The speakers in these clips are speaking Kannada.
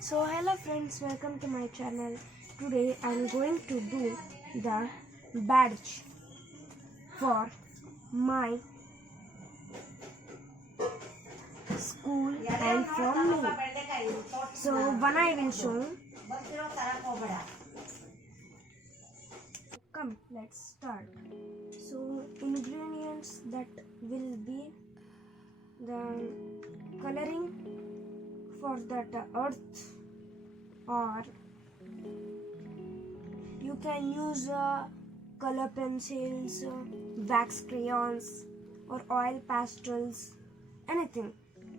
So hello friends, welcome to my channel. Today I am going to do the badge for my school and for me. So one I will show. Come, let's start. So ingredients that will be the coloring for that earth, or you can use color pencils, wax crayons, or oil pastels, anything.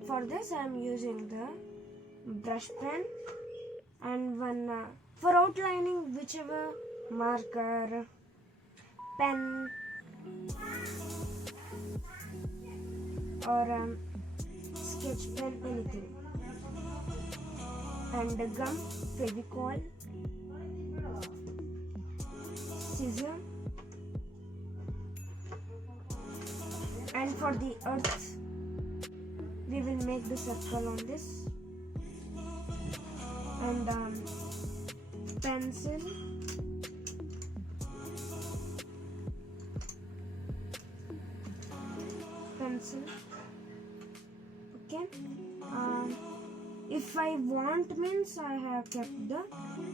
For this I am using the brush pen and one for outlining, whichever marker, pen, or sketch pen, anything. And the gum, Fevicol, scissor, and for the earth we will make the circle on this, and pencil, okay. If I want means I have kept the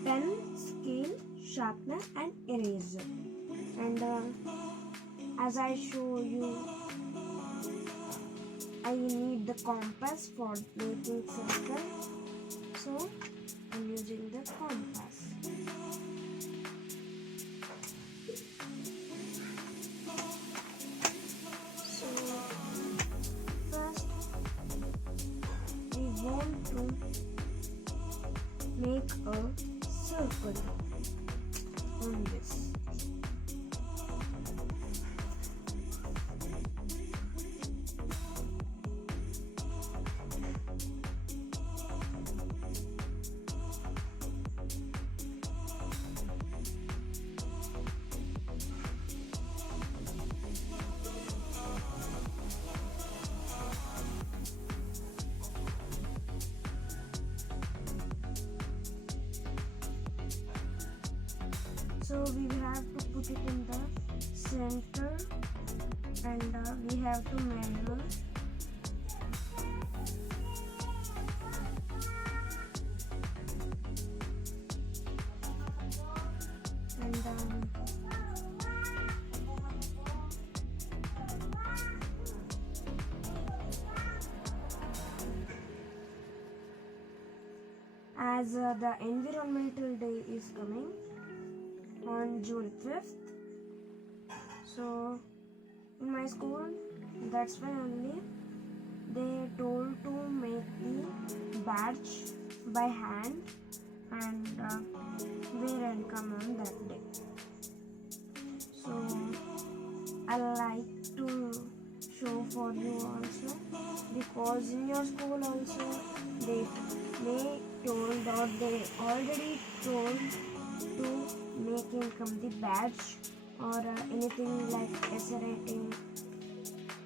pen, scale, sharpener and eraser, and as I show you, I need the compass for making circle, so I'm using the compass. So first we want to make a circle on this. So we have to put it in the center, and we have to measure. And as the environmental day is coming on June 5th, so in my school, that's why only they told to make the badge by hand and wear and come on that day. So I like to show for you also, because in your school also they told, or they already told to making come the badge, or anything like essay writing.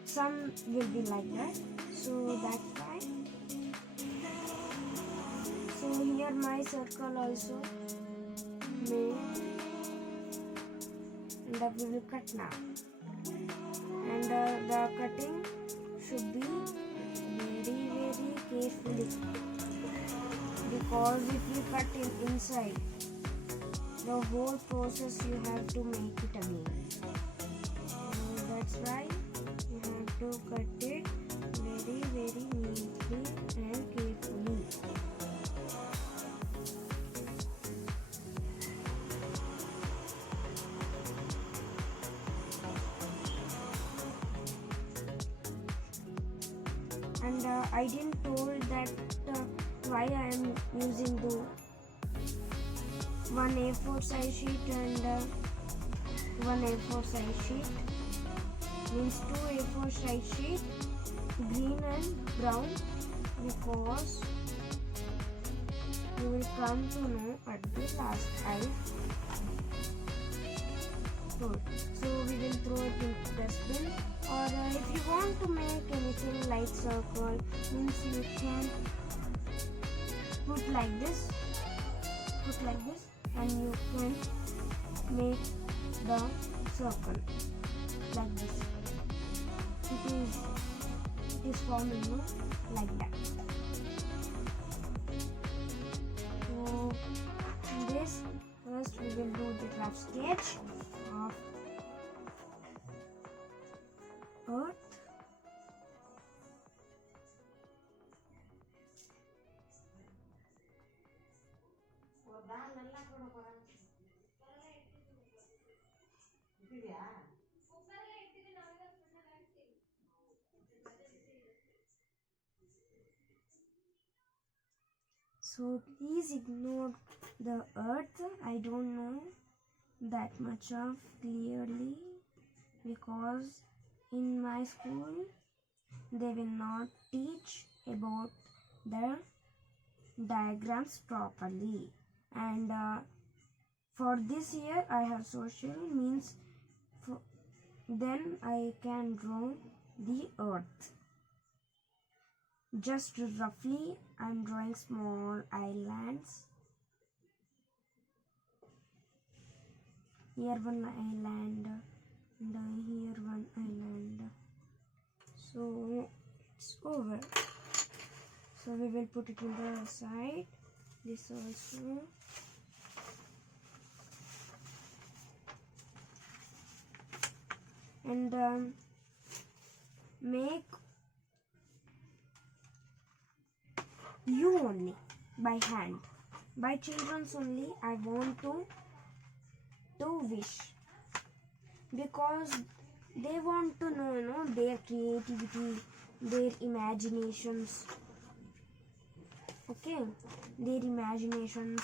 Some will be like that, so that's why. So here my circle also made, and we will cut now. And the cutting should be very carefully, because if you cut in inside, the whole process you have to make it again. That's why you have to cut it very neatly and carefully. And I didn't told that why I am using the one A4 size sheet and one A4 size sheet, means two A4 size sheet, green and brown, because you will come to know at the last I told. So we will throw it into dustbin, or if you want to make anything like circle, means you can put like this, and you can make the circle like this. It is forming like that. So this, first we will do the rough sketch of earth. So please ignore the earth. I don't know that much of clearly because in my school they will not teach about the diagrams properly, and for this year I have social, means then I can draw the earth. Just roughly I'm drawing small islands. Here one island and here one island. So it's over. So we will put it in the side. This also. And make you only by hand. By children's only I want to wish, because they want to know, their creativity, their imaginations. Okay, their imaginations,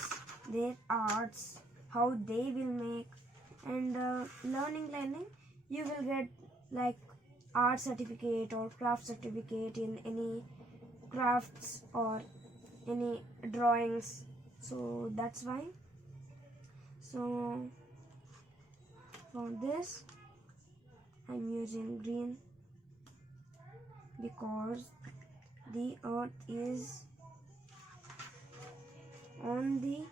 their arts, how they will make, and learning you will get like art certificate or craft certificate in any crafts or any drawings. So that's why. So for this I'm using green because the earth is on the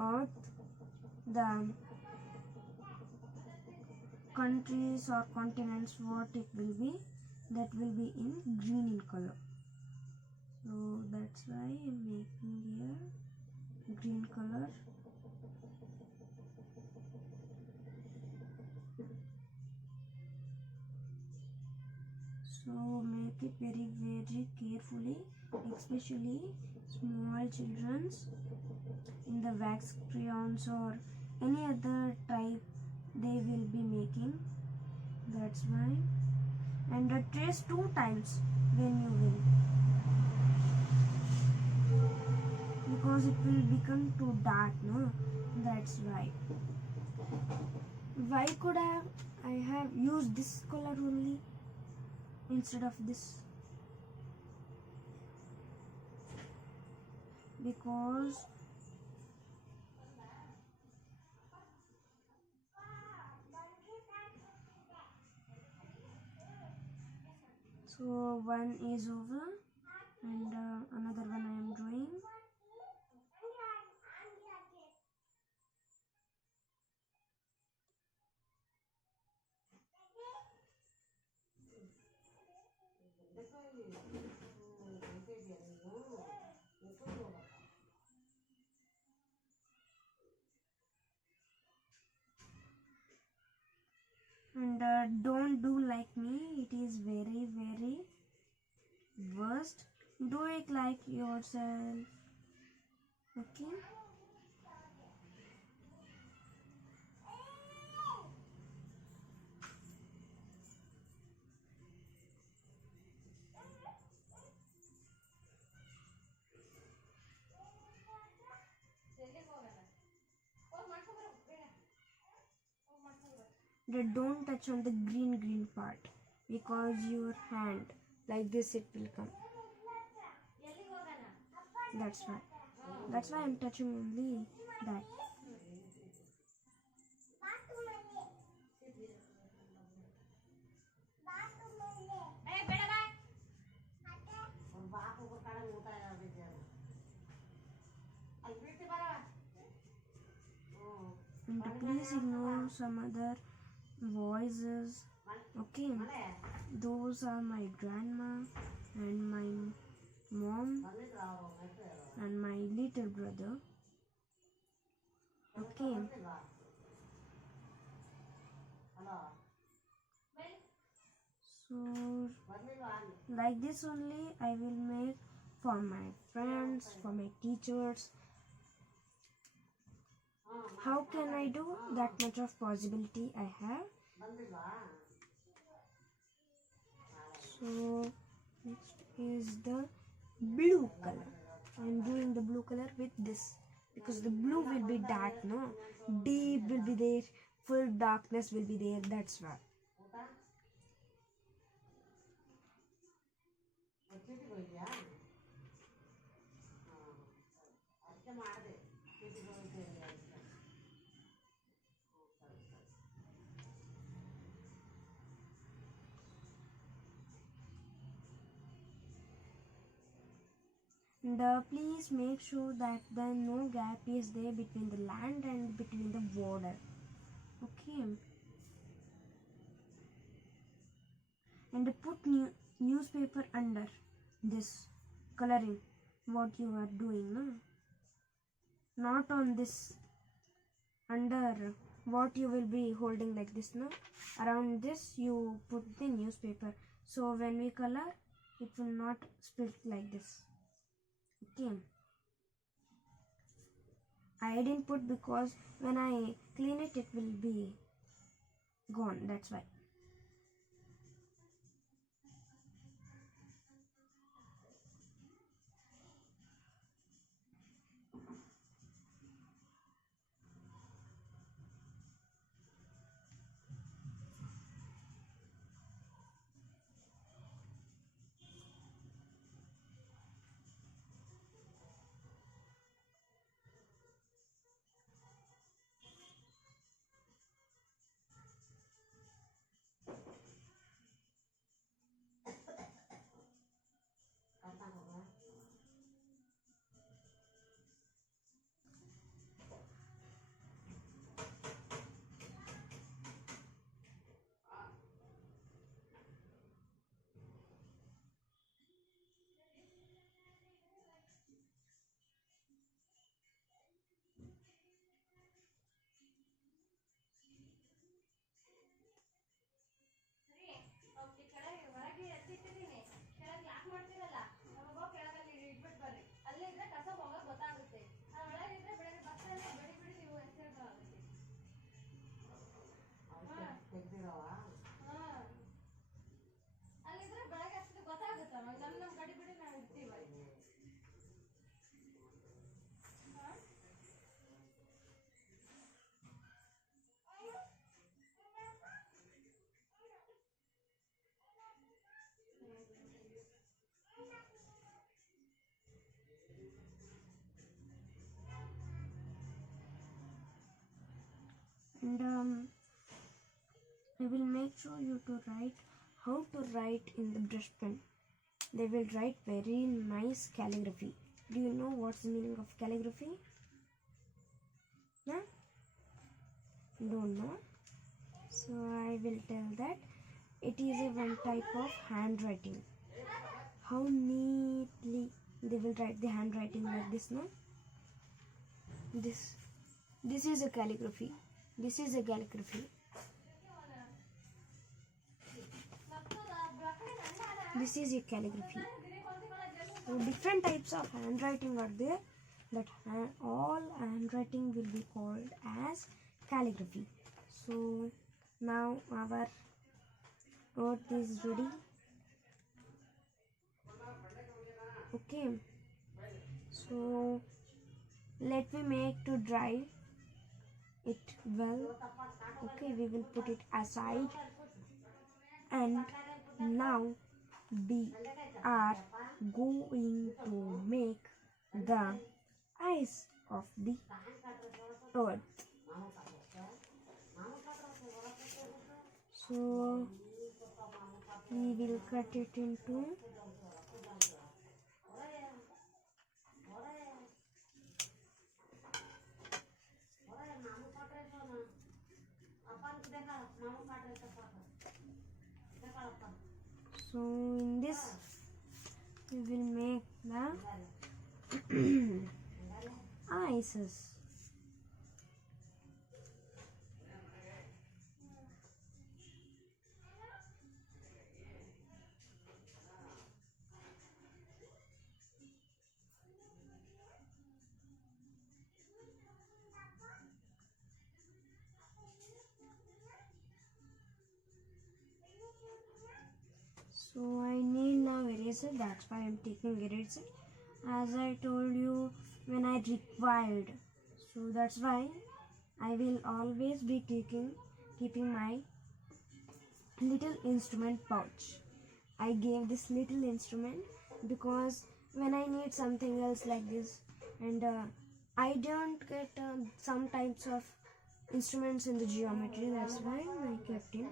earth, the countries or continents, what it will be, that will be in green in color. So that's why I'm making here green color. So make it very carefully, especially small children's, in the wax crayons or any other type they will be making. That's why. And trace 2 times when you will, because it will become too dark, no? That's why. Why could I have used this color only instead of this? Because so one is over and another one I am drawing. And don't do like me, it is very worst. Do it like yourself. Okay. Don't touch on the green part, because your hand like this it will come. That's why I'm touching only that. and please ignore some other voices. Okay, those are my grandma and my mom and my little brother. Okay, so like this only I will make for my friends, for my teachers. How can I do that much of possibility I have? So next is the blue color. I'm doing the blue color with this because the blue will be dark, no? Deep will be there, full darkness will be there, that's why. And please make sure that the no gap is there between the land and between the border. Okay. And put newspaper under this coloring what you are doing, no? Not on this, under what you will be holding like this, no? Around this you put the newspaper, so when we color it will not split like this. Okay, I didn't put because when I clean it will be gone, that's why. And I will make sure you to write how to write in the brush pen. They will write very nice calligraphy. Do you know what's the meaning of calligraphy? Huh? Don't know. So I will tell that it is a one type of handwriting. How neatly they will write the handwriting like this, no? This is a calligraphy. This is a calligraphy. This is a calligraphy. So different types of handwriting are there. That all handwriting will be called as calligraphy. So now our earth is ready. Okay. So let me make to dry it well. Okay, we will put it aside, and now we are going to make the eyes of the earth. So we will cut it into So in this we will make the ices. So I need now eraser, that's why I'm taking eraser, as I told you when I required. So that's why I will always be keeping my little instrument pouch. I gave this little instrument because when I need something else like this, and I don't get some types of instruments in the geometry, that's why I kept it.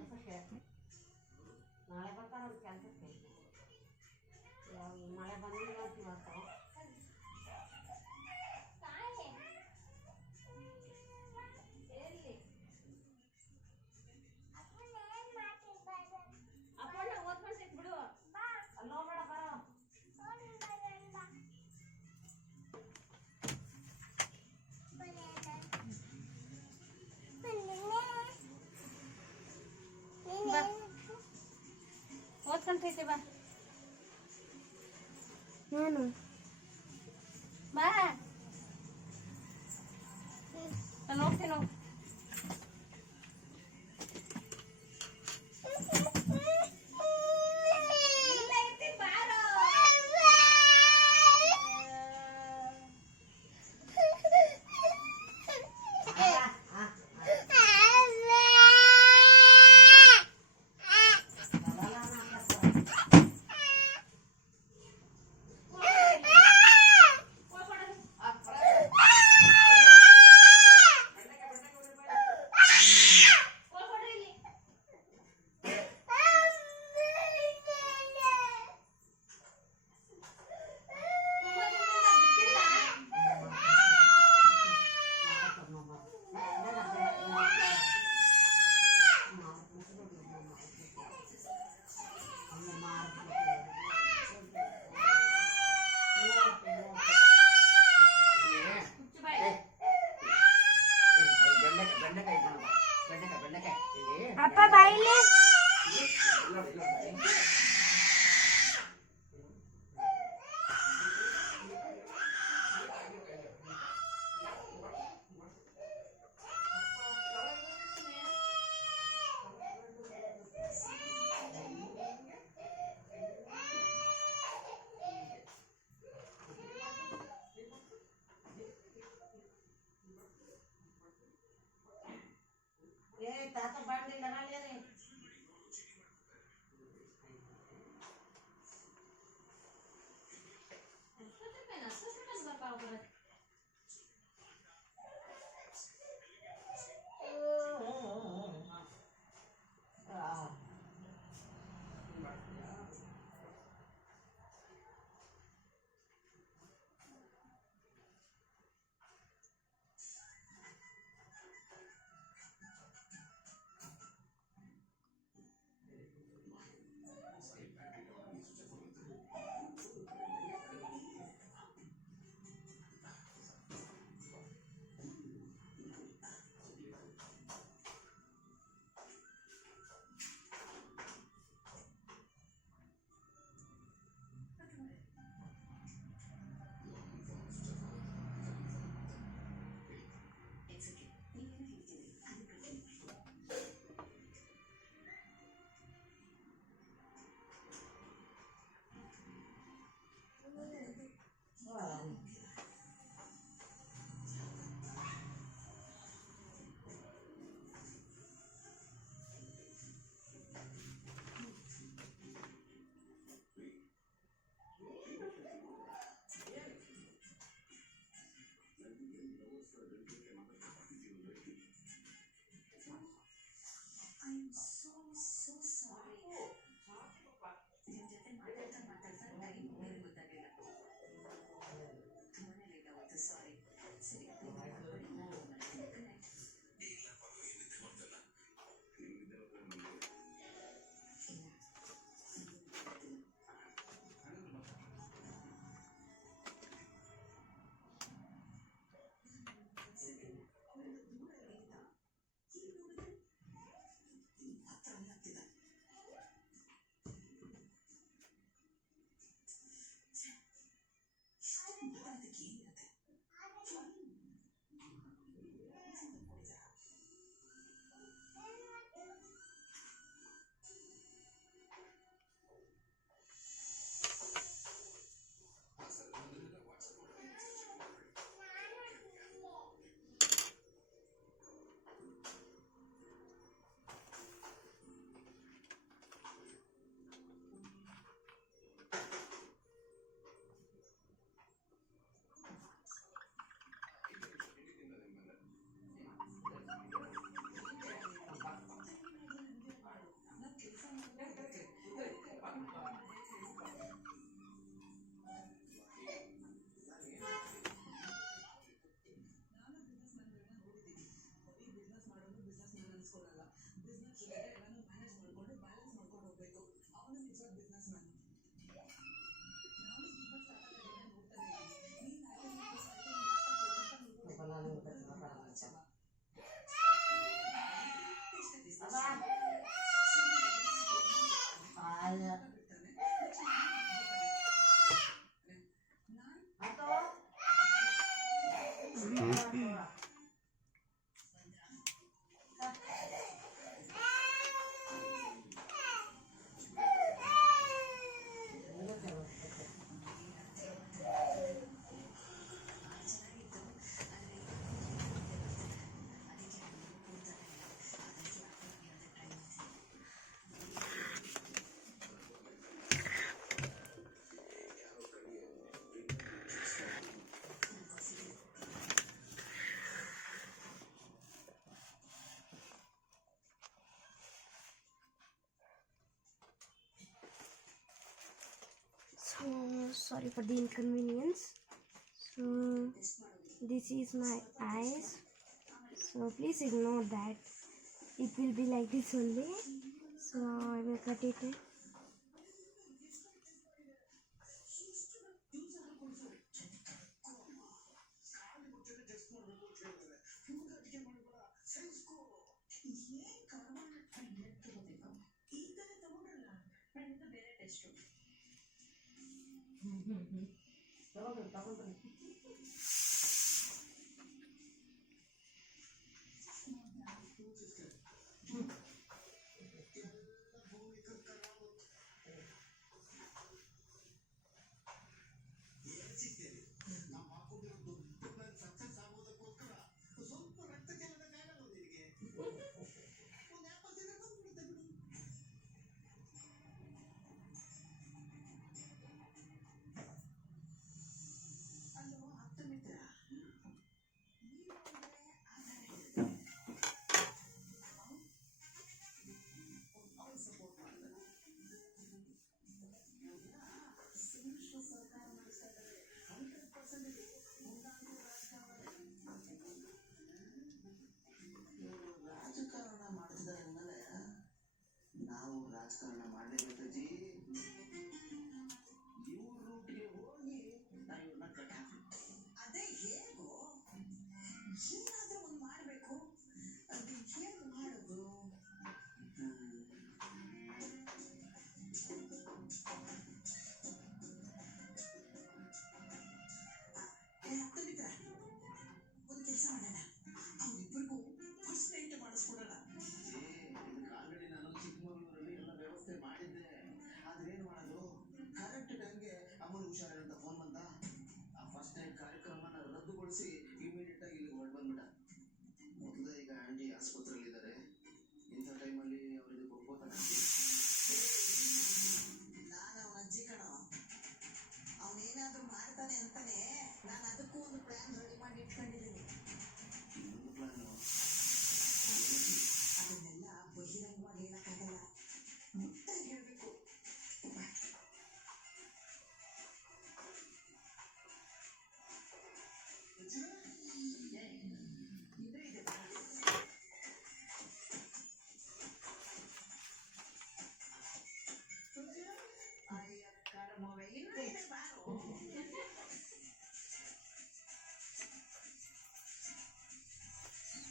No. ಅಪ್ಪ ಬಾಯಿಲೆ So sorry for the inconvenience. So this is my eyes. So please ignore that. It will be like this only. So I will cut it.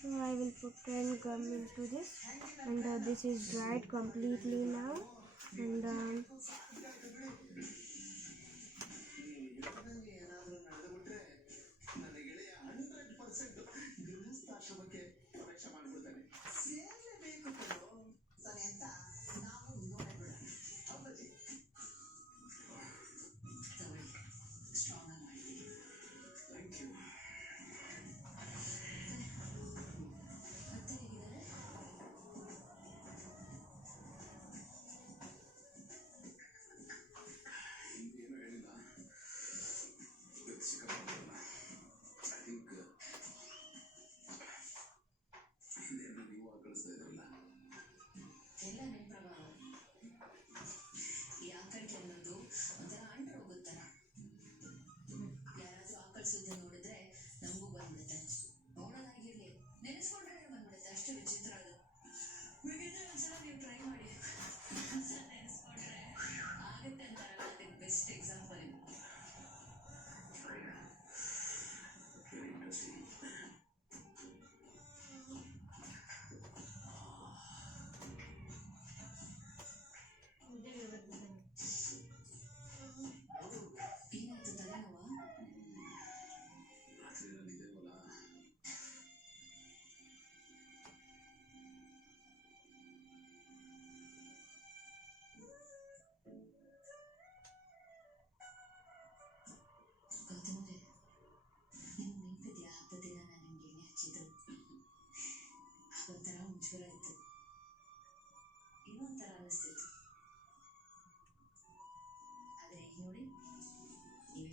So I will put 10 gum into this, and this is dried completely now, and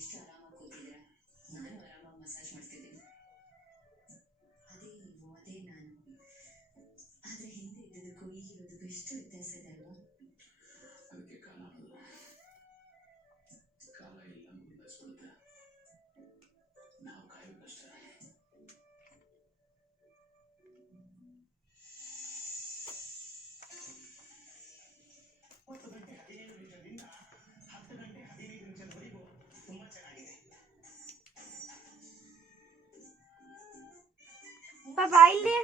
ಎಷ್ಟು ಆರಾಮಾಗಿ ಕೂತಿದ್ದೀರಾ. ನಾನು ಆರಾಮಾಗಿ ಮಸಾಜ್ ಮಾಡ್ತಿದ್ದೀನಿ. ಅದೇ ನೀವು, ಅದೇ ನಾನು. ಆದ್ರೆ ಹಿಂದೆ ಇದ್ದದಕ್ಕೂ ಈಗಿರೋದಕ್ಕೂ ಎಷ್ಟು ವ್ಯತ್ಯಾಸ ಇದೆ ಅಲ್ವಾ? ಅದಕ್ಕೆ ಕಾಲ ಅನ್ನೋದು. ಕಾಲ ಎಲ್ಲ ಬದಲಾಯಿಸ್ಬಿಡುತ್ತೆ, ನಾವು ಕಾಯಬೇಕಷ್ಟೇ. 9 ಗಂಟೆ 15 ನಿಮಿಷದಿಂದ 10 ಗಂಟೆ 15 ನಿಮಿಷದವರೆಗೂ ತುಂಬಾ ಚೆನ್ನಾಗಿದೆ. ಬಾಬಾ ಇಲ್ಲಿ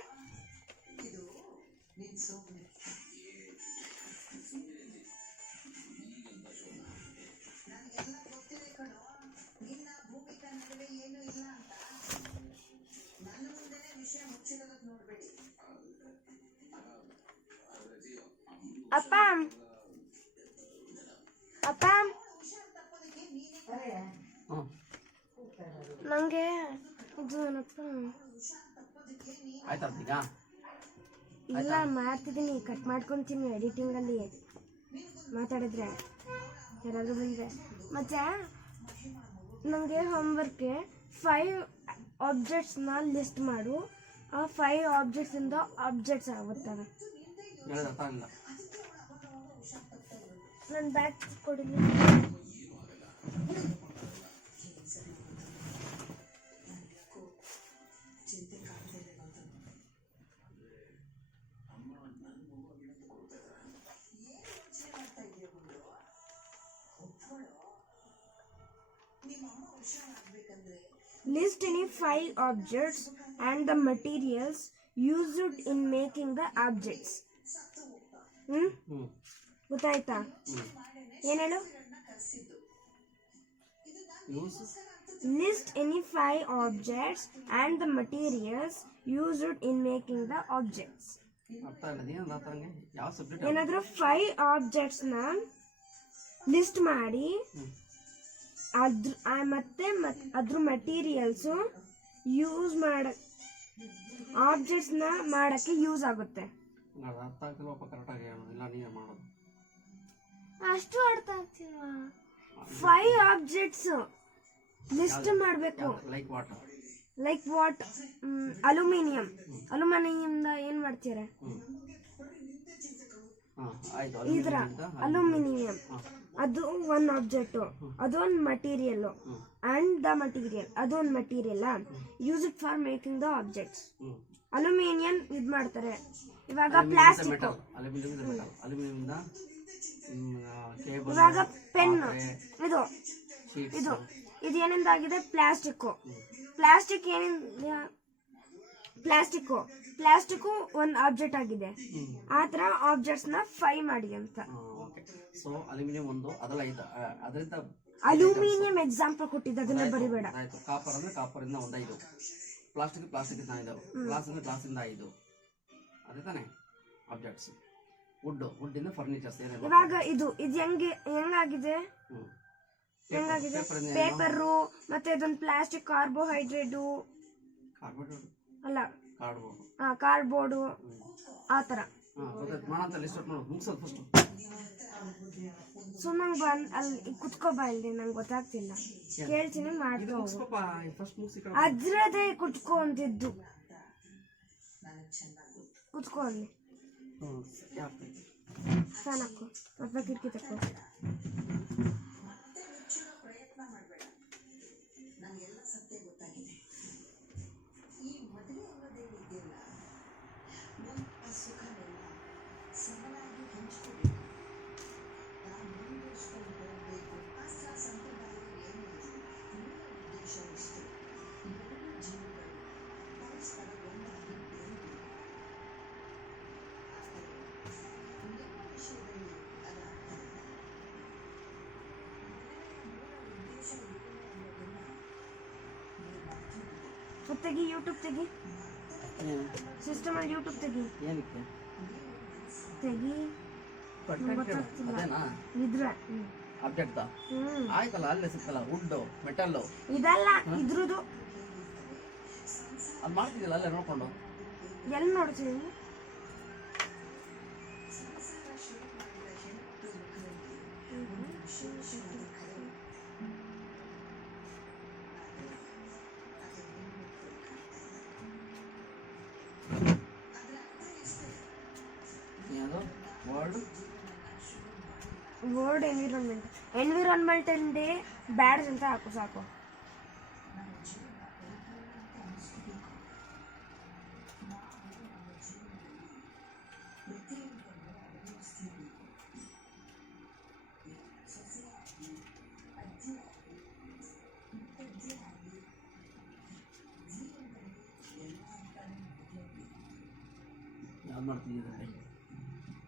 ಇದು ನಿನ್ ಸೋಮನೆ. ನನಗೆಲ್ಲ ಗೊತ್ತಿದೆ ಕಣೋ, ನಿನ್ನ ಭೂಮಿಕಾ ನಡುವೆ ಏನೂ ಇಲ್ಲ ಅಂತ. ನನ್ನ ಮುಂದೆನೆ ವಿಷಯ ಮುಚ್ಚಿರೋದಕ್ಕೆ ನೋಡ್ಬೇಡಿ. ಅಪ್ಪ ಅಪ್ಪ ನಂಗೆ ಇದು ಏನಪ್ಪ ಆಯ್ತಾ ಈಗ? ಇಲ್ಲ ಮಾಡ್ತಿದ್ದೀನಿ, ಕಟ್ ಮಾಡ್ಕೊತೀನಿ ಎಡಿಟಿಂಗಲ್ಲಿ ಮಾತಾಡಿದ್ರೆ ಯಾರಾದರೂ ಬಂದರೆ. ಮತ್ತು ನನಗೆ ಹೋಮ್ವರ್ಕ್ಗೆ 5 ಆಬ್ಜೆಕ್ಟ್ಸ್ನ ಲಿಸ್ಟ್ ಮಾಡು. ಆ 5 ಆಬ್ಜೆಕ್ಟ್ಸಿಂದ ಆಬ್ಜೆಕ್ಟ್ಸ್ ಆಗುತ್ತವೆ. ಹೇಳೋದು ಅರ್ಥ ಆಗಿಲ್ಲ. ನನ್ನ ಬ್ಯಾಗ್ ಕೊಡಿಲ್ಲ. ಚಿಂತೆ ಕಾಡ್ತಿದೆ ಅಂತ. ಏನು ಯೋಚನೆ ಮಾಡ್ತಾ ಇದೆಯಾ ಗುಂಡು? ಒಪ್ಕೊಳ್ಳೋ, ನಿಮ್ಮಮ್ಮ ಹುಷಾರಾಗಬೇಕಂದ್ರೆ List any 5 objects and the materials used in making the objects. ಗೊತ್ತಾಯ್ತಾ? ಏನು ಹೇಳು? List any 5 objects and the materials used in making the objects. ಅರ್ಥ ಇಲ್ಲ. ನೀನು ಮಾತಾಡಂಗೆ ಯಾವ ಸಬ್ಜೆಕ್ಟ್? ಏನಾದರೂ 5 ಆಬ್ಜೆಕ್ಟ್ಸ್ನ ಲಿಸ್ಟ್ ಮಾಡಿ ಮತ್ತೆ ಅದ್ರ ಮಟೀರಿಯಲ್ಸು ಯೂಸ್ ಆಬ್ಜೆಕ್ಟ್ಸ್ನ ಮಾಡೋಕ್ಕೆ ಯೂಸ್ ಆಗುತ್ತೆ. ಅರ್ಥ ಆಗ್ತಿಲ್ವಪ್ಪ ಕರೆಕ್ಟಾಗಿ ಹೇಳು, ಇಲ್ಲ ನೀನೇ ಮಾಡೋದು. ಅಷ್ಟು ಅರ್ಥ ಆಗ್ತಿಲ್ವಾ? 5 ಆಬ್ಜೆಕ್ಟ್ಸ್ ಲಿಸ್ಟ್ ಮಾಡಬೇಕು. Like what? ಅಲ್ಯೂಮಿನಿಯಂದ ಏನು ಮಾಡ್ತೀರಾ? ಈ ಥರ ಅಲ್ಯೂಮಿನಿಯಂ ಅದು ಒಂದು ಆಬ್ಜೆಕ್ಟು, ಅದು ಒಂದು ಮಟೀರಿಯಲ್ಲು. ಆ್ಯಂಡ್ ದ ಮಟೀರಿಯಲ್ ಅದು ಒಂದು material use it for making the objects. Aluminium ಇದು ಮಾಡ್ತಾರೆ. ಇವಾಗ ಪ್ಲಾಸ್ಟಿಕ್, ಇವಾಗ ಪೆನ್, ಇದು ಇದು ಇದು ಏನಿಂದ ಆಗಿದೆ? ಪ್ಲಾಸ್ಟಿಕ್ಕು. ಪ್ಲಾಸ್ಟಿಕ್ಕು ಒಂದು ಆಬ್ಜೆಕ್ಟ್ ಆಗಿದೆ. ಆ ಥರ ಆಬ್ಜೆಕ್ಟ್ಸ್ನ 5 ಮಾಡಿ ಅಂತ. ಸೊ ಅಲ್ಯೂಮಿನಿಯಂ ಒಂದು, ಅದೆಲ್ಲ ಐದು. ಅದರಿಂದ ಅಲ್ಯೂಮಿನಿಯಂ ಎಕ್ಸಾಂಪಲ್ ಕೊಟ್ಟಿದ್ದು, ಅದನ್ನ ಬರಿಬೇಡ. ಆಯ್ತು. ಕಾಪರ್ ಅಂದ್ರೆ ಕಾಪರ್ ಇಂದ ಒಂದು 5, ಪ್ಲಾಸ್ಟಿಕ್ ಇಂದ 5, ಗ್ಲಾಸ್ ಇಂದ 5. ಅದೇ ತಾನೇ ಆಬ್ಜೆಕ್ಟ್ಸ್. ವುಡ್ ಇಂದ ಫರ್ನಿಚರ್ಸ್. ಇವಾಗ ಇದು ಹೆಂಗಾಗಿದೆ? ಪೇಪರು, ಮತ್ತೆ ಅದೊಂದು ಪ್ಲಾಸ್ಟಿಕ್, ಕಾರ್ಬೋಹೈಡ್ರೇಟು ಅಲ್ಲ, ಕಾರ್ಡ್ಬೋರ್ಡು, ಆ ಥರ. ಸುಮ್ಮನೆ ಅಲ್ಲಿ ಕುತ್ಕೋಬಾ, ಇಲ್ಲಿ ನಂಗೆ ಗೊತ್ತಾಗ್ತಿಲ್ಲ. ಕೇಳ್ತೀನಿ, ಮಾಡ್ಕೊ. ಅದ್ರದೇ ಕುತ್ಕೋ ಅಂತಿದ್ದು. ಕುತ್ಕೋ ಅಲ್ಲಿ. ಫ್ಯಾನ್ ಹಾಕೋ ಅಥವಾ ಕಿಟಕಿ ತಕ್ಕೋ. ಪ್ರಯತ್ನ ಮಾಡಬೇಡ, ನನಗೆಲ್ಲ ಸತ್ಯ ಗೊತ್ತಾಗಿದೆ. ಈ ಮದುವೆ ಅನ್ನೋದೇನಿದೆಯಲ್ಲ, ನಮ್ಮ ಸುಖನೆಲ್ಲ ಸಮನಾಗಿ ಹಂಚ್ಕೋಬೇಕು. ನಾನು ಮುಂದುವರಿಸ್ಕೊಂಡು ಹೋಗಬೇಕು. ಶಾಸ್ತ್ರ ಸಂಪ್ರದಾಯ ಏನು ಇದೆ, ಮೂಲ ಉದ್ದೇಶ ಇಷ್ಟೇ. ಎರಡು ಜೀವಗಳು ಪರಸ್ಪರ ಒಂದಾಗಿ ಬೆರೆಯಬೇಕು. ಆದರೆ ನಿಮ್ಮ ವಿಷಯದಲ್ಲಿ ಅದರ ಅರ್ಥ ಇಲ್ಲ. ಮೂಲ ಉದ್ದೇಶ ಏನು ಅನ್ನೋದನ್ನ ನೀವು ಮರ್ತಿದ್ದೀರಿ. ತೆಗಿ, ಯೂಟ್ಯೂಬ್ ತೆಗಿ, ಸಿಸ್ಟಮಲ್ಲಿ ಯೂಟ್ಯೂಬ್ ತೆಗಿ. ಏನಕ್ಕೆ ತೆಗಿ, ಅದೇನಾ ಇದ್ರ ಆಬ್ಜೆಕ್ಟ್? ಆಯ್ತಲ್ಲ, ಅಲ್ಲೇ ಸಿಕ್ತಲ್ಲ, ವುಡ್, ಮೆಟಲ್. ಇದಲ್ಲ, ಇದ್ರದ್ದು. ಅದು ಮಾಡ್ತಿದ್ದಿಲ್ಲ ಅಲ್ಲೇ ನೋಡ್ಕೊಂಡು. ಎಲ್ಲಿ ನೋಡ್ತೀವಿ? ಸಂಸಾರ ಶುರು ಮಾಡಿದ ಹೆಣ್ಣು ಮುಖದಲ್ಲಿ ಒಂದು ವಿಶೇಷವಾದ ಕರೆ. ವರ್ಲ್ಡ್ ಎನ್ವಿರಾನ್ಮೆಂಟಲ್ ಡೇ ಬ್ಯಾಡ್ಸ್ ಅಂತ ಹಾಕು ಸಾಕು. ಯಾವ್ದು ಮಾಡ್ತಿದ್ದೀರಿ?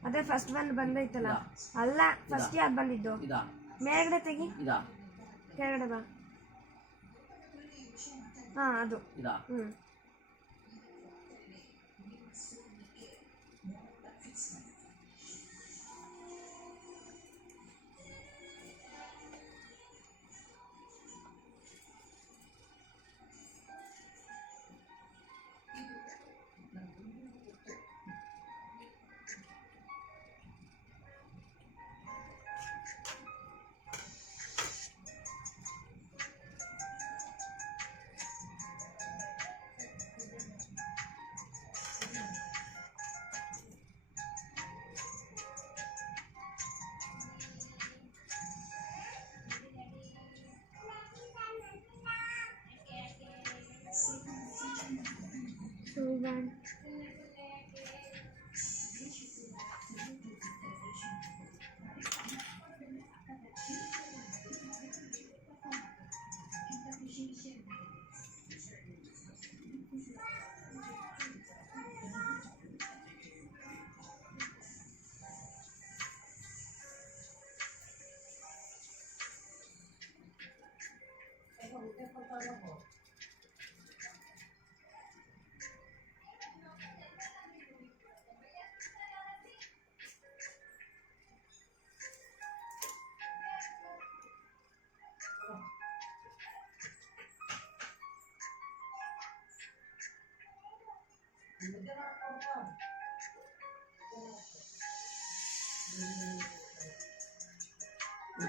ಅದೇ ಫಸ್ಟ್ ಒನ್ ಬಂದೈತಲ್ಲ. ಅಲ್ಲ, ಫಸ್ಟ್ ಯಾವ್ದು ಬಂದಿದ್ದು? ಇದಾ? ಮೇಲ್ಗಡೆ ತೆಗಿ, ಇದಾ? ಕೆಳಗಡೆ ಬಾ. ಹಾ, ಅದು. ಇದಾ?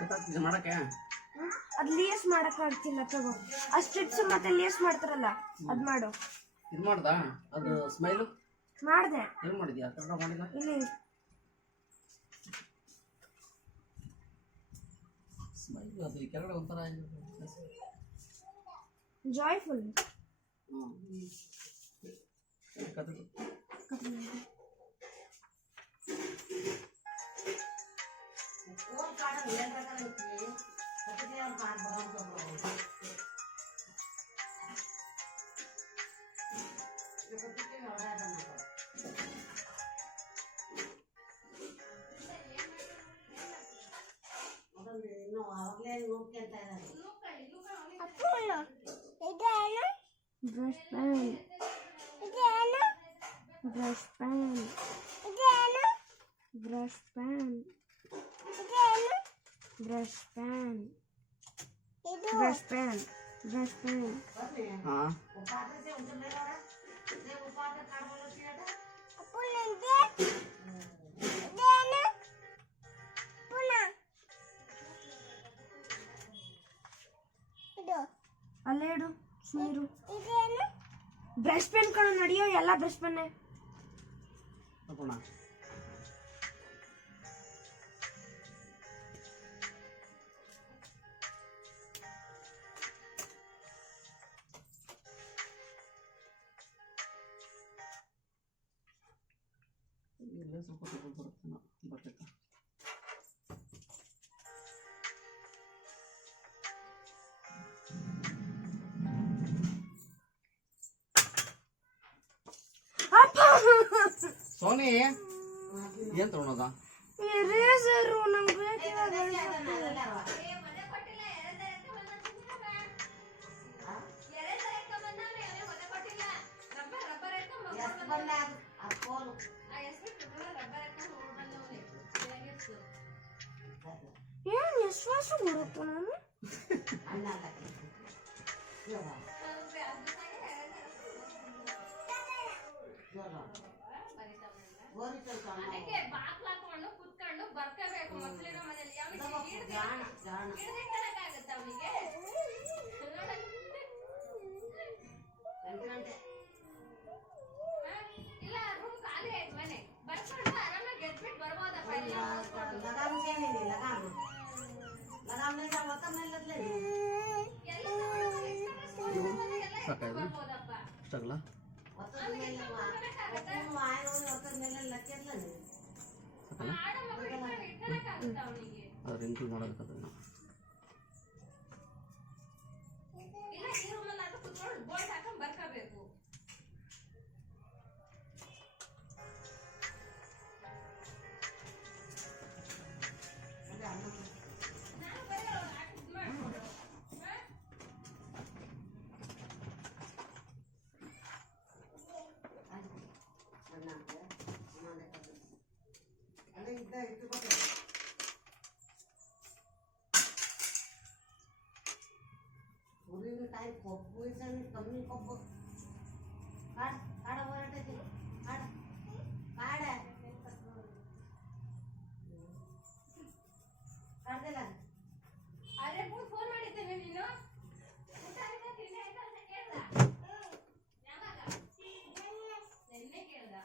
ಗೊತ್ತಾಗ್ತಿದೆ ಮಾಡಕ್ಕೆ? ಅದು ಲೇಸ್ ಮಾಡಕ್ ಆಗ್ತಿಲ್ಲ. ತಗೋ, ಆ ಸ್ಟ್ರಿಪ್ಸ್ ಮತ್ತೆ ಲೇಸ್ ಮಾಡ್ತಾರಲ್ಲ, ಅದ್ ಮಾಡು. ಇದು ಮಾಡ್ದಾ? ಅದು ಸ್ಮೈಲು ಮಾಡ್ದೆ. ಏನು ಮಾಡಿದ್ಯಾ? ಕನ್ನಡ ಮಾಡಿಲ್ಲ. ಇಲ್ಲಿ ಸ್ಮೈಲು ಅದು ಈ ಕೆಳಗಡೆ ಒಂಥರ joyful. Brush pen, brush pen, brush pen, brush pen, brush pen, brush pen. ಹಾಂ, ಅಲ್ಲೇ ಇಡು ನೀರು. ಬ್ರಷ್ ಪೆನ್ ಕಣ, ನಡಿಯೋ, ಎಲ್ಲ ಬ್ರಷ್ ಪೆನ್ನೇ. ತಗೋಣ. ಇಲ್ಲೇ ಸ್ವಲ್ಪ ಬರುತ್ತೆ ಬರ್ತೈತ. ಸೋನಿ ಏನ್ ತಗೊಳೋದ? ಎರೇಸರು ನಂಗೆ ಬೇಕಿಲ್ಲ. ಏನ್ ವಿಶ್ವಾಸ ಬರುತ್ತೆ ನಾನು? ಅದಕ್ಕೆ ಬಾಕ್ಲಾಕೊಂಡು ಕುತ್ಕೊಂಡು ಬರ್ಕೋಬೇಕು. ಮಕ್ಕಳಿರೋ ಮನೇಲಿ ಹಿಡಿದಿಟ್ಟಕ್ಕಾಗತ್ತ ಅವನಿಗೆ? ಇಲ್ಲ, ರೂಮ್ ಖಾಲಿ ಆಯ್ತು, ಮನೆ ಬರ್ಕೊಂಡು ಆರಾಮಾಗಿ ಗೆದ್ಬಿಟ್ಟು ಬರ್ಬೋದಪ್ಪ. ಎಲ್ಲ ಸಾಕಾಯ್ತು ಬರ್ಬೋದಪ್ಪ. ಇಷ್ಟಾಗಲ್ಲ ಸಾಕಲ್ಲ ಆಡ ಮಗು ಇಟ್ಕೊಳಕ್ಕಾಗುತ್ತ ಅವನಿಗೆ? ಅದ್ರ ಇನ್ಕ್ಲೂಡ್ ಮಾಡೋದಕ್ಕೆ ಅದನ್ನು ಇಲ್ಲ ಈ ರೂಮಲ್ಲಿ ಅದು ಕುತ್ಕೊಂಡು ಬೋಲ್ಟ್ ಹಾಕೊಂಡ್ ಬರ್ಕೋಬೇಕು. ನಾನು ಬರೀ ಅವ್ರು ಹಾಕಿ ಇದ್ ಮಾಡ್ಕೊಡು. ಹಾ? काय पप्पू कमी पप्पू काढ काढ वरटायचे काढ काढ काढ दिला ಅರೆ ಫೋನ್ ಮಾಡಿದ್ದೇನೆ ನೀನು ಊಟ ಆಯ್ತಾ ತಿಂಡಿ ಆಯ್ತಾ ಅಂತ ಕೇಳ್ದ ಯಾವಾಗ ನಿನ್ನೆ ಕೇಳ್ದ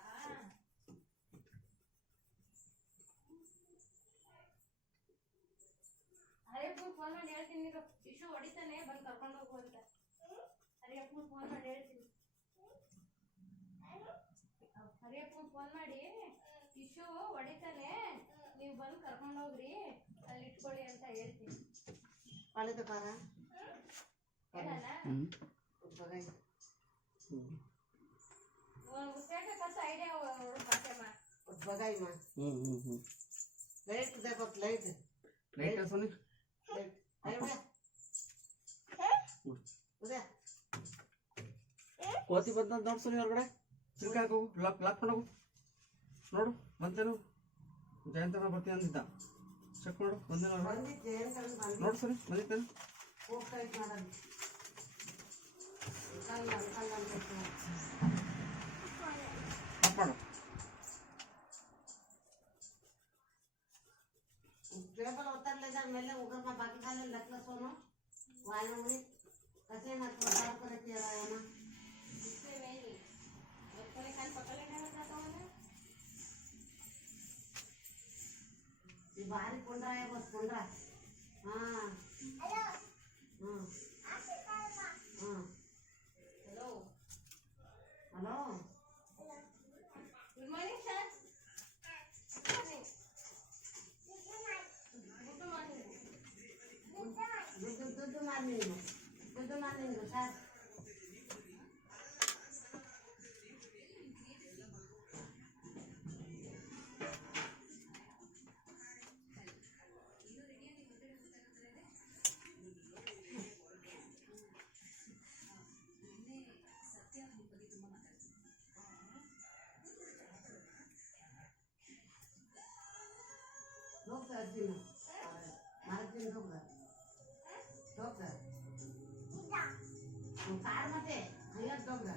ಅರೆ ಫೋನ್ ಮಾಡಿ ಹೇಳ್ತೀನಿ ಈಗ ಇಶು ಹೊಡಿತಾನೆ ಬಂದು ಕರ್ಕೊಂಡು ಹೋಗು ಅಂತ ಅರೆ ಫೋನ್ ಮಾಡಿ ಹೇಳ್ತೀನಿ ಅರೆ ಫೋನ್ ಮಾಡಿ ಇಶು ಹೊಡಿತಾನೆ ನೀವು ಬಂದು ಕರ್ಕೊಂಡು ಹೋಗ್ರಿ ಅಲ್ಲಿ ಇಟ್ಕೊಳ್ಳಿ ಅಂತ ಹೇಳ್ತೀನಿ पाले पारा ಹೇಳಲ್ಲ बघाय ಉಸ್ಟೇಟ ಕಸ ಐಡಿಯಾ ಭಾಷೆಮ್ಮ बघाय मा लाईट दाखवत लाईट ಲೈಟ್ ಸೋನಿ लाईट आहे उद्या उद्या ಕೋತಿ ಬಂದಂತ ನೋಡು ಸೋನಿ ಹೊರಗಡೆ ಚಿಲ್ಕ ಹಾಕು ಲಾಕ್ ಮಾಡೋಗು ನೋಡು ಬಂತೇನು ಜಯಂತನ ಬರ್ತೀನಿ ಅಂದಿದ್ದ ಚೆಕ್ ಮಾಡು ಬಂದೇನು ಬಂದಿದ್ದೆ ಅಂತ ನೋಡು ಸೋನಿ ಬಂದಿತ್ತೇನು ಹೋಗ್ತಾ ಇತ್ತು ಮಾಡೋದು ಕಲ್ಲ ಕಲ್ಲ ಅಂತ ಆಫ್ ಮಾಡು पेपर उतरले जर मेले उगर में बाकी खाले लटला सोनो वायना मुनी कसे ना प्रसाद करे किया रहा है ना इससे नहीं बच्चों ने खाली पकड़ लेने में जाता हूँ ये बाहरी कुंड रहा है बस कुंड रहा हाँ हाँ हाँ hello hello good morning sir दूध मारने सर डॉक्टर अर्जुन महाराज डॉक्टर कार मध्ये हयत डॉक्टर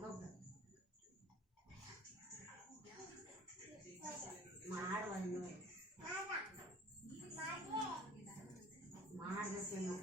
डॉक्टर ಮಾಡಬಂದು ಮಾಡಬೇಕೇನು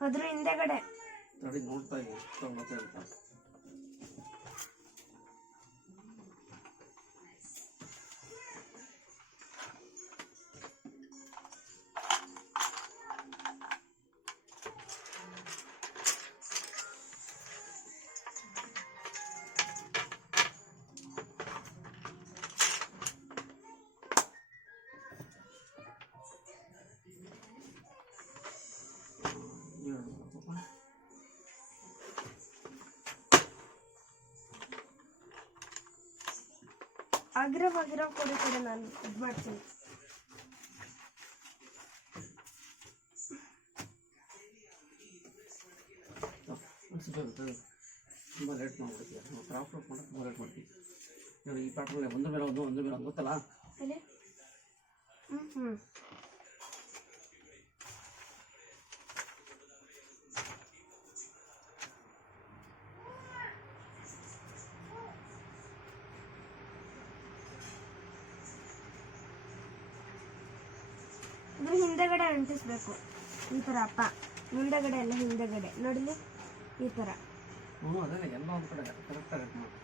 ಅದ್ರ ಹಿಂದೆಗಡೆ ತಡಿ ನೋಡ್ತಾ ಇದ್ದೀನಿ ತಗೊಳತ್ತೆ ಅಂತ ಆಗಿರೋ ಕೊಡಿ ನಾನು ಇದು ಮಾಡ್ತೀನಿ. ತುಂಬ ಲೇಟ್ ಮಾಡ್ಬಿಡ್ತೀವಿ ನಾವು ಕ್ರಾಫ್ಟ್ ವರ್ಕ್ ಮಾಡೋಕ್ಕೆ ತುಂಬ ಲೇಟ್ ಮಾಡ್ತೀವಿ. ನೋಡಿ ಈ ಪ್ಯಾಟ್ರನ್ ಒಂದ್ರ ಮೇಲೆ ಒಂದು ಗೊತ್ತಲ್ಲ. ಹ್ಞೂ ಇದ್ರ ಹಿಂದೆಗಡೆ ಅಂಟಿಸ್ಬೇಕು ಈ ಥರ ಅಪ್ಪ, ಮುಂದೆಗಡೆ ಎಲ್ಲ ಹಿಂದೆಗಡೆ ನೋಡಿಲಿ ಈ ಥರ. ಅದೇ ಎಲ್ಲ ಒಂದು ಕಡೆ ಕರೆಕ್ಟಾಗಿ ಮಾಡಿ.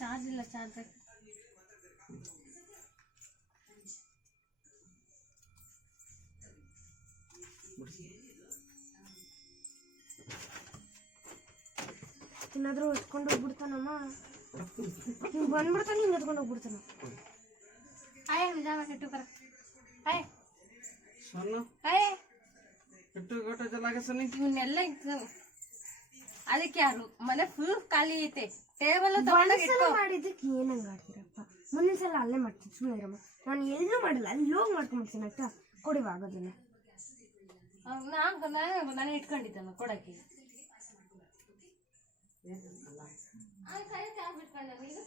ಚಾರ್ಜ್ ಇಲ್ಲ, ಚಾರ್ಜ್ ಏನಾದರೂ ಎತ್ಕೊಂಡು ಹೋಗ್ಬಿಡ್ತಾನಮ್ಮ. ಹಿಂಗೆ ಬಂದ್ಬಿಡ್ತಾನೆ, ಹಿಂಗೆ ಎತ್ಕೊಂಡು ಹೋಗ್ಬಿಡ್ತಾನ. ಆಯ್ ನಿಜಾಮ ಇಟ್ಟು ಬರ ಆಯ್ ಸಣ್ಣ ಆಯ್ ಇಟ್ಟು ಗೋಟ ಜಲಾಗೆ ಸನ್ನಿ ಇವನ್ನೆಲ್ಲ ಅದಕ್ಕೆ ಯಾರು ಮನೆ ಫುಲ್ ಖಾಲಿ ಐತೆ. ಟೇಬಲ್ ತಗೊಂಡೋಗಿ ಇಟ್ಟು ಮಾಡಿದ್ದಕ್ಕೆ ಏನಂಗೆ ಆಡ್ತೀರಪ್ಪ? ಮುಂದಿನ ಸಲ ಅಲ್ಲೇ ಮಾಡ್ತೀನಿ, ಸುಮ್ಮನೆ ಇರಮ್ಮ. ನಾನು ಎಲ್ಲೂ ಮಾಡಲ್ಲ, ಅಲ್ಲಿ ಹೋಗಿ ಮಾಡ್ಕೊಂಡ್ಬಿಡ್ತೀನಿ ಆಯ್ತಾ? ಕೊಡಿವ ಆಗೋದಿಲ್ಲ. ನಾನು ಇಟ್ಕೊಂಡಿದ್ದಾನ ಕೊಡಕ್ಕೆ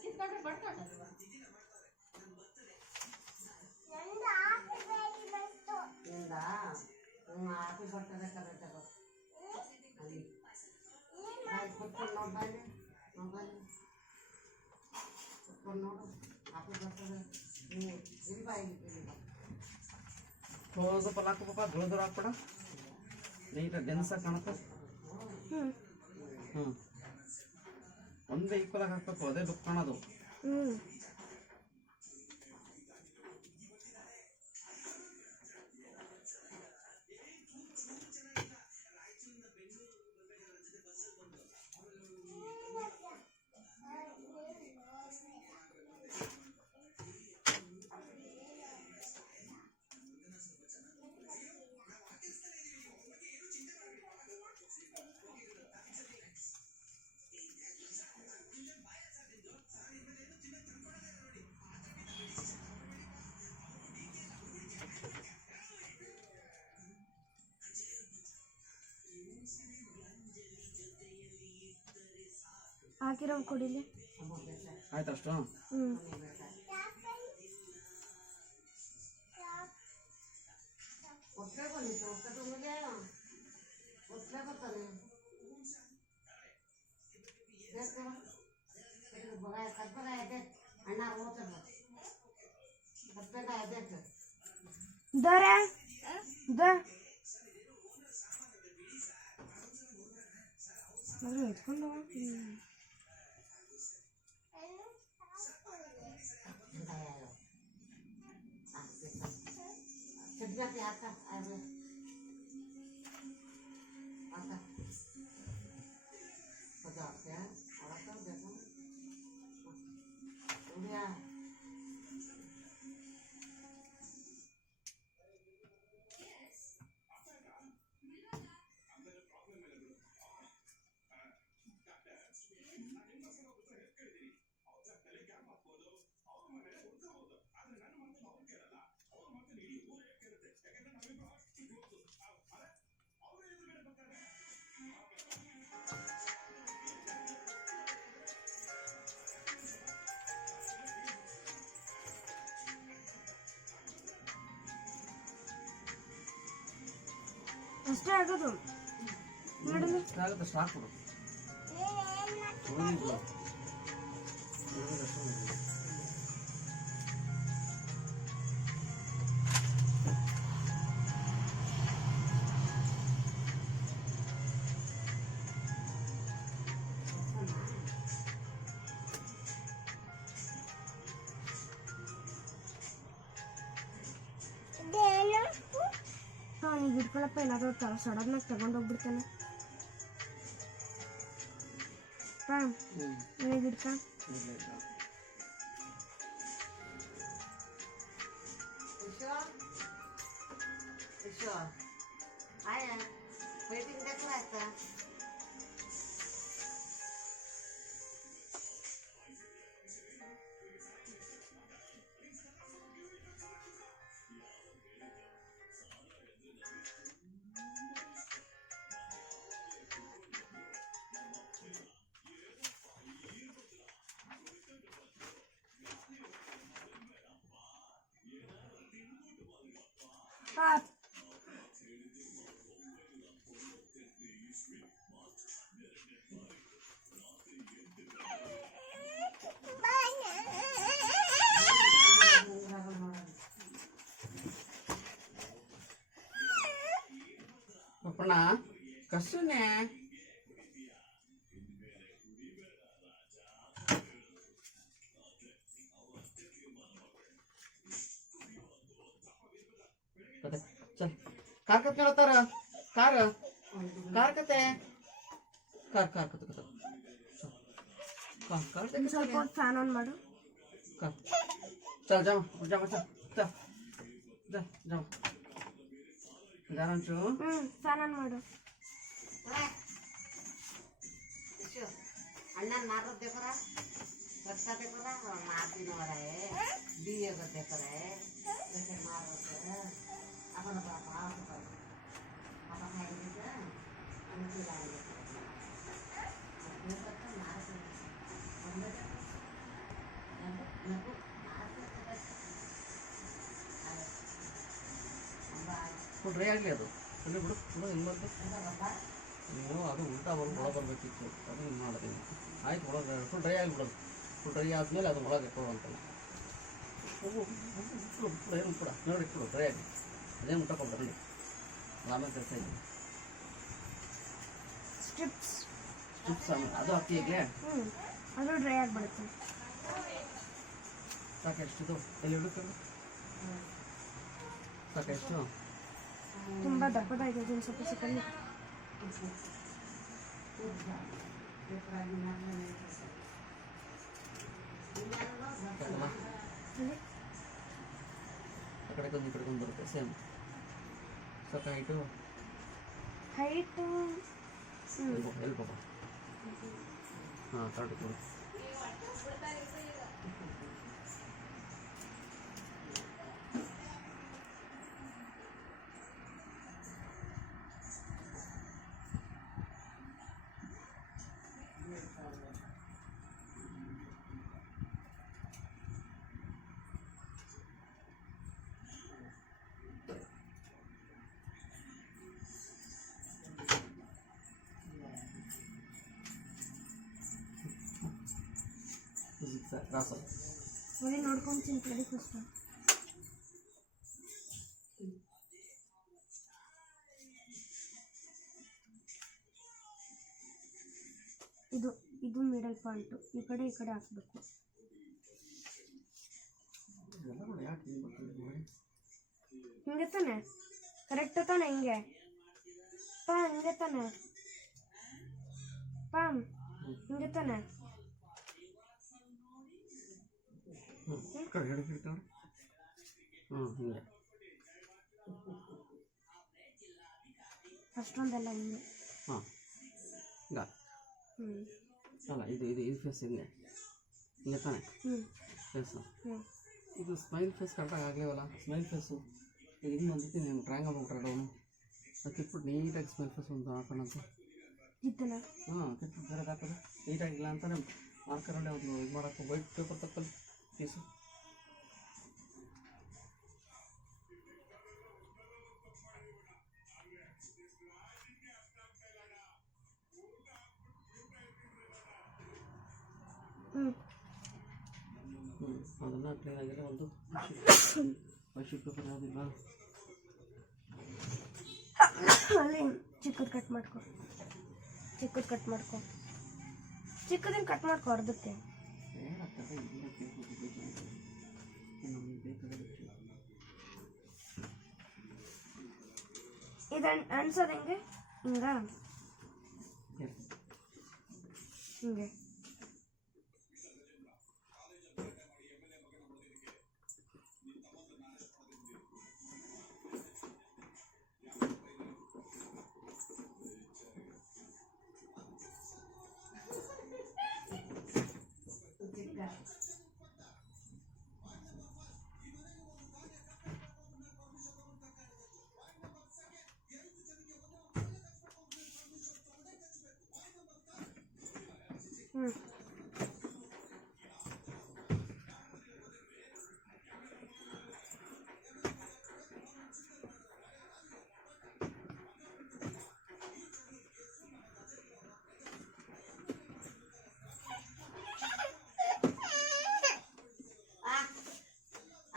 ಕಿತ್ಕೊಂಡ್ರೆ ಬಡ್ಕೊಂಡಲ್ವ. ಆಪಿ ಬರ್ತದೆ ಕರೆಕ್ಟ್ ಅಲ್ಲಿ ಕುತ್ಕೊಂಡು ಮೊಬೈಲ್ ಕುತ್ಕೊಂಡು ನೋಡು ಆಪಿ ಬರ್ತದೆ. ಇಲ್ಲ ಕ್ಲೋಸ್ ಅಪ್ ಹಾಕು ಪಾಪ, ದೂರ ಹಾಕ್ಬೇಡ, ನೀಟಾಗಿ ಡೆನ್ಸಾಗಿ ಕಾಣುತ್ತೆ. ಒಂದೇ ಈಕ್ವಲ್ ಆಗಿ ಹಾಕ್ಬೇಕು, ಅದೇ ಲುಕ್ ಕಾಣೋದು. ಹಾಕಿರೋ ಕೊಡಿಲಿ. ಆಯ್ತು ಅಷ್ಟು. ದರ ಎತ್ಕೊಂಡು Sebenarnya apa? Ada. Apa? Sedap ya. Orang tahu betul. Udah. ಇಷ್ಟೇ ಆಗೋದು ನೋಡಿದ್ರೆ ಇಷ್ಟ ಆಗುತ್ತೆ ಸ್ಟಾಕ್ ಕೊಡು ಹುಡುಗಿ ಬಿಡು. ಹುಡುಗಿಗೆ ಅಷ್ಟು ಹುಡುಗಿ. ನೀನು ಹಿಡ್ಕೊಳಪ್ಪ ಏನಾದರೂ ಸಡನ್ನಾಗಿ ತಗೊಂಡೋಗ್ಬಿಡ್ತಾನೆ ನನಗೆ ಹಿಡ್ಕ वेटिंग देखो ऐसा ಪಪ್ಪಣ್ಣ ಕಷ್ಟನೇ ಚಲ್ ಕಾರ್ ಕತ್ಕೊಳತ್ತಾರ ಕಾರ್ ಕಾರ್ ಕತೆ ಕಾರ್ ಕಾರ್ ಕತೆ ಕತೆ ಕಾರ್ ಇನ್ನು ಸ್ವಲ್ಪ ಹೊತ್ತು ಫ್ಯಾನ್ ಆನ್ ಮಾಡು ಕಾರ್ ಚಲ್ ಜಾಮ ಜಾಮ ಚಲ್ ಚಲ್ ಜಾಮ ಜಾರಂಚು ಫ್ಯಾನ್ ಆನ್ ಮಾಡು अण्णा मारत देखो रा बच्चा देखो रा मारती न रहा है दिए को देखो रा है जैसे मारत है अपन पापा पापा खाएंगे क्या हम खिलाएंगे अपने पर तो मार हमने नको मार ಕೊಡ್ರಿ ಆಗಲಿ ಅದು ಅಲ್ಲಿ ಬಿಡು ಬಿಡು ಹಿಂಗೆ ಬಂದು ನೀವು ಅದು ಉಲ್ಟಾ ಬಂದು ಒಳಗೆ ಬರಬೇಕಿತ್ತು ಅದು ಹಿಂಗೆ ಮಾಡೋದು ಆಯ್ತು ಒಳಗೆ ಫುಲ್ ಡ್ರೈ ಆಗಿಬಿಡೋದು ಫುಲ್ ಡ್ರೈ ಆದಮೇಲೆ ಅದು ಒಳಗೆ ಇಟ್ಕೊಳ್ಳೋ ಅಂತಲ್ಲ ಬಿಡು ಏನು ಬಿಡ ನೋಡಿ ಇಟ್ಬಿಡು ಡ್ರೈ ಆಗಿ ಅದೇ ಮುಟ್ಟಕೊಂಡ್ರಿ ಆಮೇಲೆ ಕೆಲಸ ಇದೆ ಸ್ಟ್ರಿಪ್ಸ್ ಸ್ಟ್ರಿಪ್ಸ್ ಆಮೇಲೆ ಅದು ಹಾಕಿ ಈಗಲೇ ಅದು ಡ್ರೈ ಆಗಿಬಿಡುತ್ತೆ ಸಾಕು ಎಷ್ಟಿದು ಎಲ್ಲಿ ಹಿಡ್ಕೊಂಡು ಸಾಕು ಎಷ್ಟು ತುಂಬ ದಪ್ಪದಾಗಿದೆ ಒಂದು ಸ್ವಲ್ಪ ಸಿಕ್ಕಲ್ಲಿ ಆ ಕಡೆಗೊಂದು ಈ ಕಡೆಗೊಂದು ಬರುತ್ತೆ ಸೇಮ್ ಸಾಕು ಹೈಟು ಹೈಟು ಎಲ್ಲಿ ಬಾಬಾ ಹಾಂ ಕರೆಕ್ಟ್ ಕೊಡು ರಾಸಲ್ ಮನೆ ನೋಡ್ಕೊಂತೀನಿ ತಡಿ ಫಸ್ಟ್ ಇದು ಇದು ಮಿಡಲ್ ಪಾಯಿಂಟು ಈ ಕಡೆ ಹಾಕಬೇಕು ಹಿಂಗೆ ತಾನೆ ಕರೆಕ್ಟ್ ತಾನೆ ಹಿಂಗೆ ಹಿಂಗೆ ತಾನೆ ಹಿಂಗೆ ತಾನೆ ಕಡೆ ಹಿಡ್ಕೊಂಡು ಹಿಂಗೆ ಅಷ್ಟೊಂದೆಲ್ಲ ಹಿಂಗೆ ಹಾಂ ಇಲ್ಲ ಅಲ್ಲ ಇದು ಇದು ಇದು ಫೇಸ್ ಹಿಂಗೆ ಹಿಂಗೆ ತಾನೆ ಫೇಸು ಇದು ಸ್ಮೈಲ್ ಫೇಸ್ ಕರೆಕ್ಟಾಗಿ ಆಗಲೇವಲ್ಲ ಸ್ಮೈಲ್ ಫೇಸು ಈಗ ಹಿಂಗೆ ಬಂದಿತ್ತು ನೀವು ಟ್ರ್ಯಾಂಗಲ್ ಹೋಗ್ತಾರೆ ಅವನು ಅದು ಕಿಟ್ಬಿಟ್ಟು ನೀಟಾಗಿ ಸ್ಮೈಲ್ ಫೇಸ್ ಒಂದು ಹಾಕೋಣಂತ ಇತ್ತಲ್ಲ ಕಿಟ್ಬಿಟ್ಟು ಬೇರೆ ಹಾಕೋದು ನೀಟಾಗಿಲ್ಲ ಅಂತಾನೆ ಮಾರ್ಕರಲ್ಲಿ ಅವ್ರು ಇದು ಮಾಡೋಕ್ಕೆ ವೈಟ್ ಪೇಪರ್ ತಕ್ಕಲ್ಲಿ ಪೀಸು ಹ್ಞೂ ಅದನ್ನು ಕ್ಲೀನಾಗಿರೋ ಒಂದು ಟಿಶ್ಯೂ ಪೇಪರ್ ಯಾವುದಿಲ್ಲ ಅಲ್ಲಿ ಚಿಕ್ಕದು ಕಟ್ ಮಾಡ್ಕೊ, ಚಿಕ್ಕದು ಕಟ್ ಮಾಡ್ಕೊ, ಚಿಕ್ಕದನ್ನು ಕಟ್ ಮಾಡ್ಕೊ ಅರ್ಧಕ್ಕೆ. ಇದು ಅನ್ಸೋದು ಹೆಂಗೆ? ಹಿಂಗ ಹಿಂಗೆ. ಹ್ಞೂ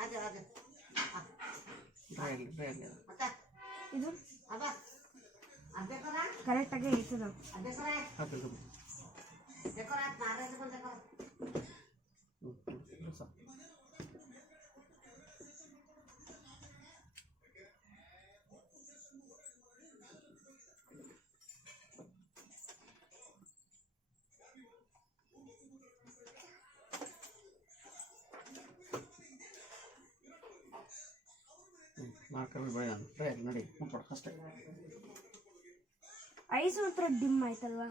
ಅದು ಅದು ಡ್ರೈ ಆಗಲಿ ಮತ್ತೆ ಇದು ಅದ ಅದೇಕರ ಕರೆಕ್ಟಾಗಿ ಇರ್ತದ. ಅದೇಕರ ಹಾಕಿಲ್ಲ ದೇಕರ ನಾರಾಯಣ ದೇಕರ ಸಾಕು. ಮಾರ್ಕರ್ ಬೆಳೆ ಡ್ರೈ ಆಗಲಿ ನಡಿ ಮುಟ್ಕೊಡ ಅಷ್ಟೇ. ಐಸ್ ಮಾತ್ರ ಡಿಮ್ ಆಯ್ತಲ್ವಾ?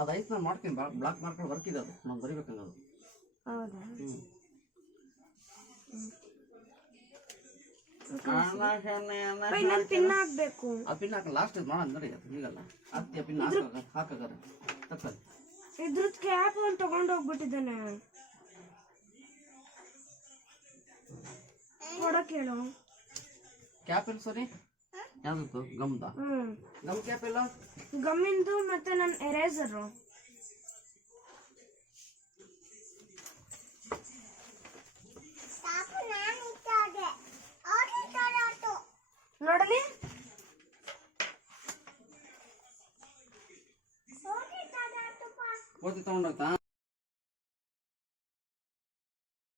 ಅದು ಐತೆ ನಾನು ಮಾಡ್ತೀನಿ. ಬ್ಲಾಕ್ ಮಾರ್ಕರ್ ವರ್ಕ್ ಇದೆ, ಅದು ನಾನು ಬರಿಬೇಕಂಗ ಅದು. ಹೌದಾ? ಇನ್ನೊಂದು ಪಿನ್ ಹಾಕ್ಬೇಕು. ಆ ಪಿನ್ ಹಾಕ ಲಾಸ್ಟ್ ಮಾಡೋಣ ನೋಡಿ. ಅದು ಈಗಲ್ಲ ಹತ್ತಿಯ ಪಿನ್ ಹಾಕಾರೆ ತಕ್ಕಲ್ಲಿ ಇದ್ರದ್ದು ಕ್ಯಾಪ್ ಒಂದು ತಗೊಂಡು ಹೋಗ್ಬಿಟ್ಟಿದ್ದಾನೆ. ಕೊಡಕ್ಕೆ ಹೇಳು. ಕ್ಯಾಪ್ ಇಲ್ಲ ಸರಿ ಯಾವ್ದು ಗಮ್ದ ಗಮ್ ಕ್ಯಾಪ್ ಇಲ್ಲ ಗಮ್ಮಿಂದು ಮತ್ತೆ ನನ್ನ ಎರೇಸರು. ನೋಡಲಿ ಓದಿ ತಗೊಂಡೋಗ್ತಾ